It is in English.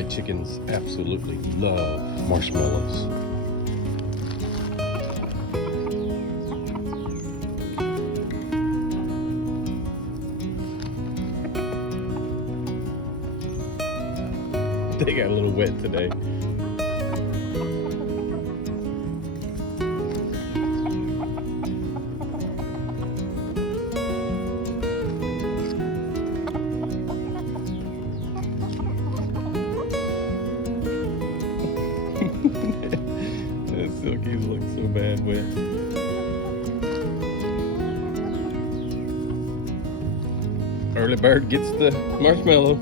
My chickens absolutely love marshmallows. They got a little wet today. Silkies look so bad wet. Early bird gets the marshmallow.